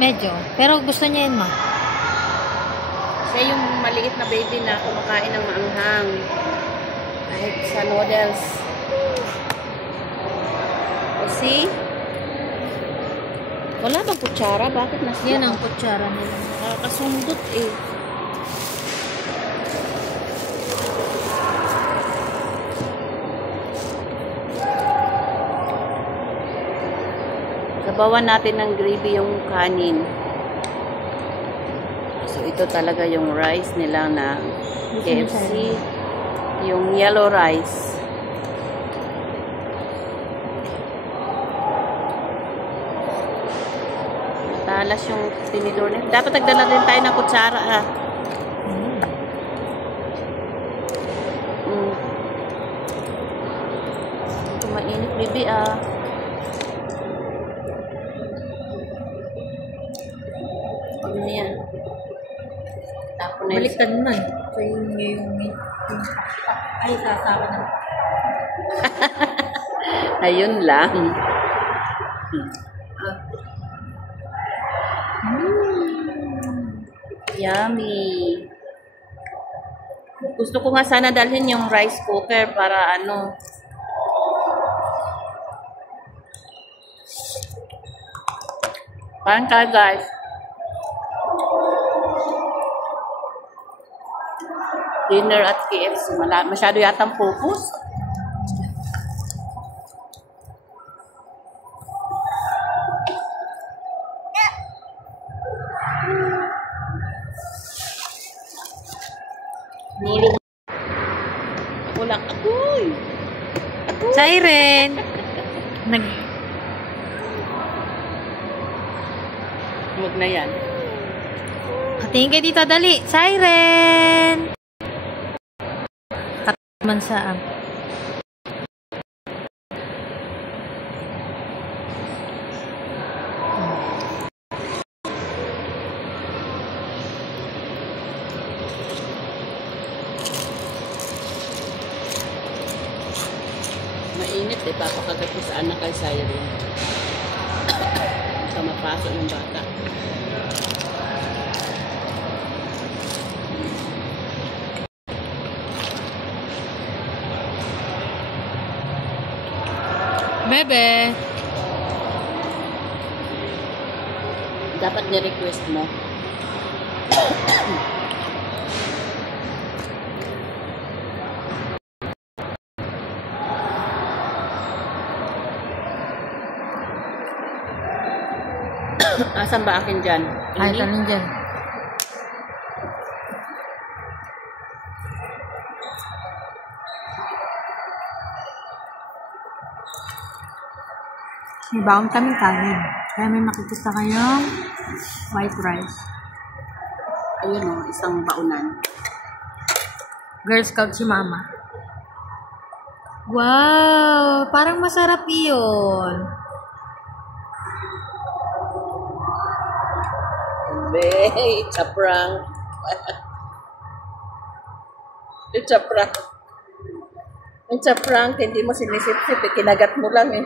Medyo. Pero gusto niya yun, ma. Siya yung maliit na baby na kumakain ng maanghang. Kahit sa noodles. O see? Wala bang kutsara? Bakit nasa? Yan ang kutsara nila. Nakakasundot eh. Sabawan natin ng gravy yung kanin. So, ito talaga yung rice nila na KFC. Yung yellow rice. Matalas yung tinidor nila. Dapat nagdala din tayo ng kutsara, ah. Ito mainit, baby, ah. Ano yan? Tapon na yun. Baliktad mo eh. So, yung ay, sasama na. Ayun lang. Yummy. Gusto ko nga sana dalhin yung rice cooker para ano. Parang ka, guys. Dinner at KFC. Masyado yatang focus. Nilong. Ako lang. Agoy! Agoy! Siren! Huwag na yan. Tingin kayo dito, dali. Siren! Kataman sa Mainit eh. Papakagat ko sa anak kay Siren. Baka mapasok ng bata. Bebe! Dapat ni-request mo. Asan ba akin dyan? Ay, talong dyan. May baon kami kanin. Kaya may makikita kayong white rice. Ayun o, isang baunan. Girl Scout si Mama. Wow! Parang masarap yun. It's a prank. It's a prank. It's a prank. Hindi mo sinisip-sip. Kinagat mo lang eh.